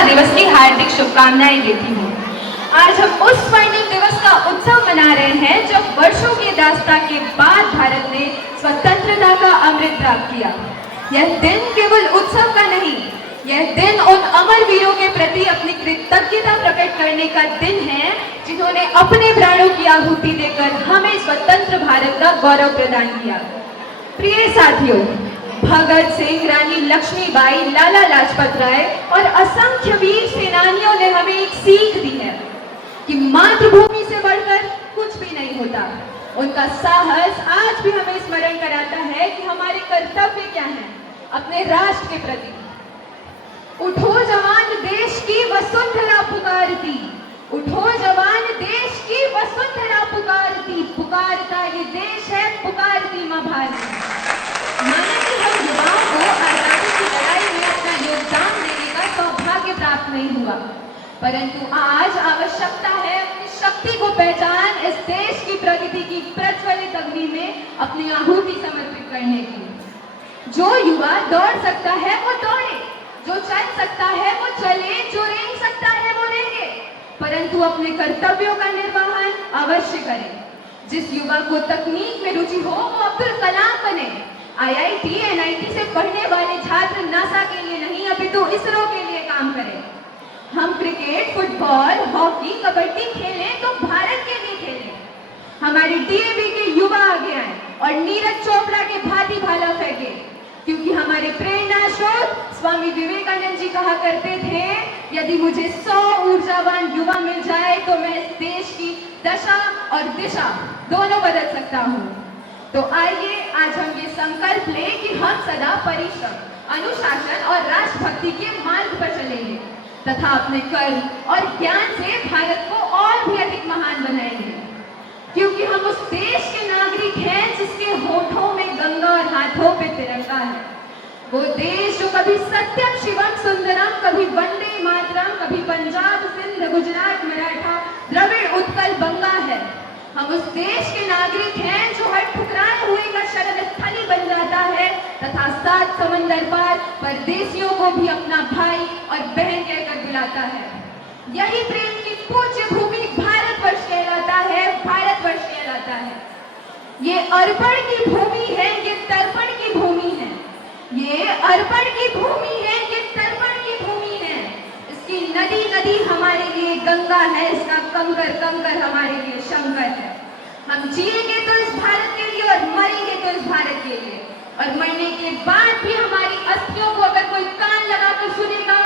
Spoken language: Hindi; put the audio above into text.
स्वतंत्रता दिवस की हार्दिक शुभकामनाएं देती हूँ। आज हम उस स्वर्णिम दिवस का उत्सव मना रहे हैं जब वर्षों की दास्ता के बाद भारत ने स्वतंत्रता का अमृत प्राप्त किया। यह दिन केवल उत्सव का नहीं, यह दिन उन अमर वीरों के प्रति अपनी कृतज्ञता प्रकट करने का दिन है जिन्होंने अपने प्राणों की आहुति देकर हमें स्वतंत्र भारत का गौरव प्रदान किया। प्रिय साथियों, भगत सिंह, रानी लक्ष्मीबाई, लाला लाजपत राय और असंख्य वीर सेनानियों ने हमें एक सीख दी है कि मातृभूमि से बढ़कर कुछ भी नहीं होता। उनका साहस आज भी हमें स्मरण कराता है कि हमारे कर्तव्य क्या हैं अपने राष्ट्र के प्रति। उठो जवान, देश की वसुंधरा पुकारती, उठो जवान, देश की वसुंधरा पुकारती, पुकारता ये देश है, पुकारती मां भारती। माना कि हम युवाओं को आजादी की लड़ाई में अपना योगदान देने का सौभाग्य प्राप्त नहीं हुआ, परंतु आज आवश्यकता है अपनी शक्ति को पहचान इस देश की प्रगति की प्रज्वलित अग्नि में अपनी आहुति समर्पित करने की। जो युवा दौड़ सकता है वो दौड़े, जो चल सकता है वो चले, जो रेंग सकता है वो रेंगे, परंतु अपने कर्तव्यों का निर्वहन अवश्य करें। जिस युवा को तकनीक में रुचि हो वो अब्दुल कलाम बने। IIT, NIT से पढ़ने वाले छात्र नासा के लिए नहीं अपितु इसरो के लिए काम करें। हम क्रिकेट, फुटबॉल, हॉकी, कबड्डी खेलें तो भारत के लिए खेलें। हमारे DAV के युवा आगे आए और नीरज चोपड़ा के भांति भाला फेंके, क्योंकि हमारे प्रेरणा स्रोत स्वामी विवेकानंद जी कहा करते थे, यदि मुझे 100 ऊर्जावान युवा मिल जाए तो मैं इस देश की दशा और दिशा दोनों बदल सकता हूँ। तो आइए आज हम ये संकल्प लें कि हम सदा परिश्रम, अनुशासन और राष्ट्रभक्ति के मार्ग पर चलेंगे तथा अपने कर्म और ज्ञान से भारत को और भी अधिक महान बनाएंगे, क्योंकि हम उस देश के नागरिक हैं जिसके होठों में गंगा और हाथों पे तिरंगा है। वो देश जो कभी सत्यम शिवम सुंदरम, कभी वंदे मातरम, कभी पंजाब, सिंध, गुजरात, मराठा, द्रविड़, उत्कल, बंगा है। हम उस देश के नागरिक हैं जो हर ठुकराए हुए का शरण स्थली बन जाता है तथा 7 समंदर पार परदेशियों को भी अपना भाई और बहन कहकर बुलाता है। यही प्रेम की पूज्य भूमि भारतवर्ष कहलाता है, भारतवर्ष कहलाता है। ये अर्पण की भूमि है, ये तर्पण की भूमि है। ये अर्पण की भूमि है, ये तर्पण की भूमि है। इसकी नदी नदी हमारे लिए गंगा है, इसका कंकर कंकर हमारे लिए शंकर है। हम जिएंगे तो इस भारत के लिए और मरेंगे तो इस भारत के लिए, और मरने के बाद भी हमारी अस्थियों को अगर कोई कान लगाकर सुनेगा